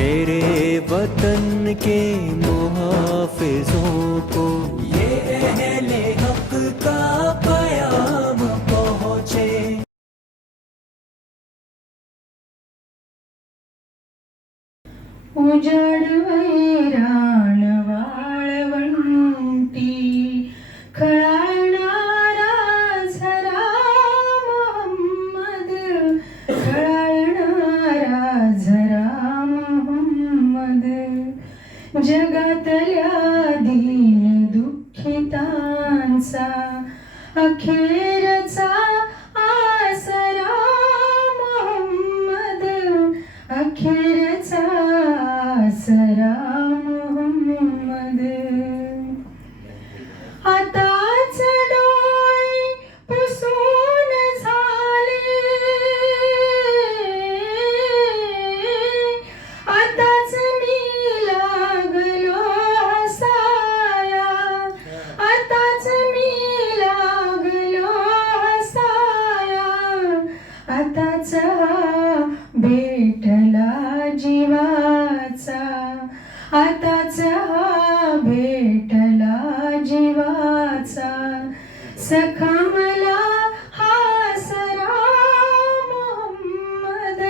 मेरे वतन के मुहाफिजों को ये अहले हक का पयाम पहुँचे। उजाड वैराण वाळवंटी खळाळणारा झरा मोहम्मद, खळाळणारा झरा मोहम्मद, जगातल्या दीन दुःखितांचा अखेरचा आसरा मोहम्मद, अखेरचा आसरा मोहम्मद. आताच डोळे पुसून झाले, आताच मी लागलो हसाया, आताच मी लागलो हसाया, आताच भेटला जीवाचा, आताच भेटला जीवाचा, सखा मला हासरा मोहम्मद,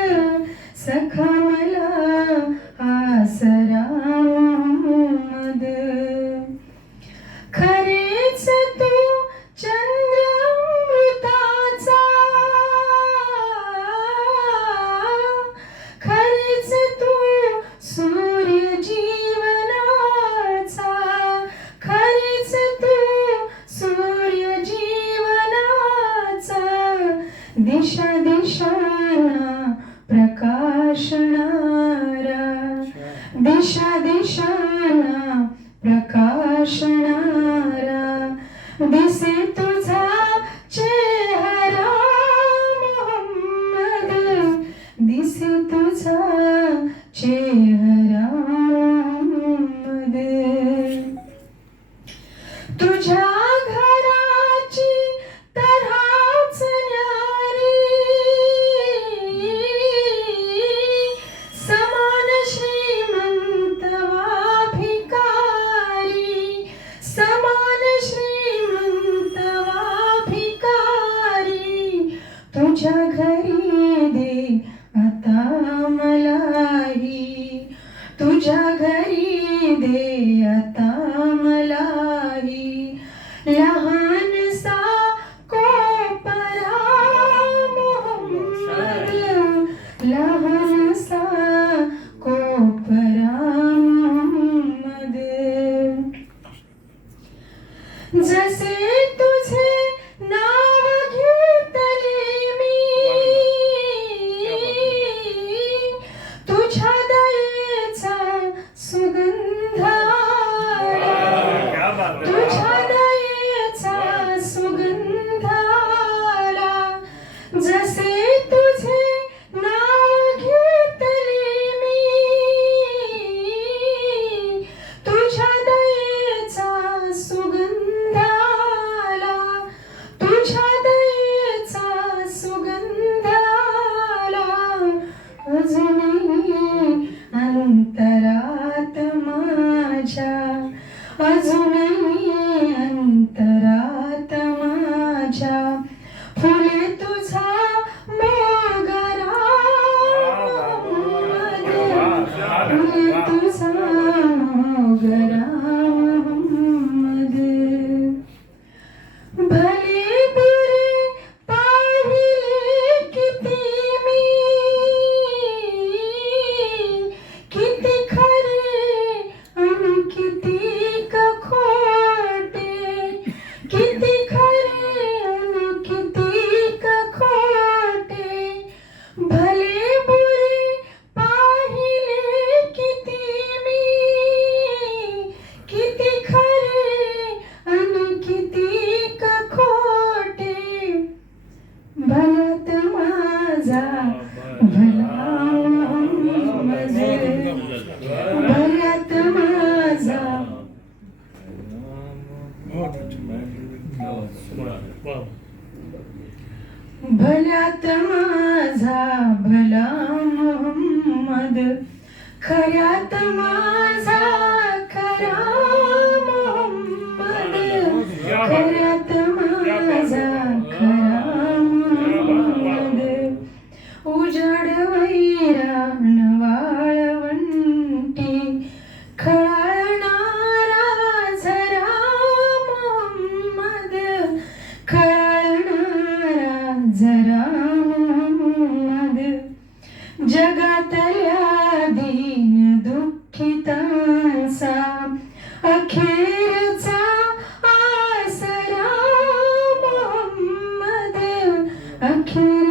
सखा मला हासरा मोहम्मद. खरेच तू चंद्रामृताचा, खरेच तू सूर्य जीवनाचा, खरेच तू सूर्य जीवनाचा, दिशा दिशांना प्रकाशणारा, दिशा दिशांना प्रकाशणारा, दिसे तुझा चेहरा मोहम्मद, दिसे तुझा चेहरा मोहम्मद. तुझ्या घराची तऱ्हाच न्यारी, समान श्रीमंत वा भिकारी, समान श्रीमंत वा भिकारी, तुझ्या घरी दे आता मलाही, तुझ्या घरी दे आता मलाही, लहानसा कोपरा मोहम्मद, लहानसा कोपरा मोहम्मद. जसे तुझे नाव घेतले मी, तुझ्या दयेचा सुगंध आला, तुझ्या दयेचा सुगंध आला, जसे तुझे नाव घेतले मी, तुझ्या दयेचा सुगंध आला, तुझ्या दयेचा सुगंध आला, अजूनही अंतरात माझ्या, अजूनही अंतरात माझ्या, फुले तुझा मोगरा मोहम्मद, फुले तुझा मोगरा मोहम्मद. भले बुरे पाहिले किती मी, किती खरे आणि किती खोटे, किती खरे आणि किती खोटे, भले बुरे पाहिले किती मी, किती खरे आणि किती खोटे, भल्यात माझा भला मोहम्मद, भल्यात माझा भल्यात माझा भला मोहम्मद, खऱ्यात माझा खरा मोहम्मद, खऱ्यात माझा खरा मोहम्मद. उजाड वैराण वाळवंटी खळणारा झरा मोहम्मद, खळणारा झरा मोहम्मद. जगातल्या दीन दुःखितांचा अखेरचा आसरा मोहम्मद, अखेर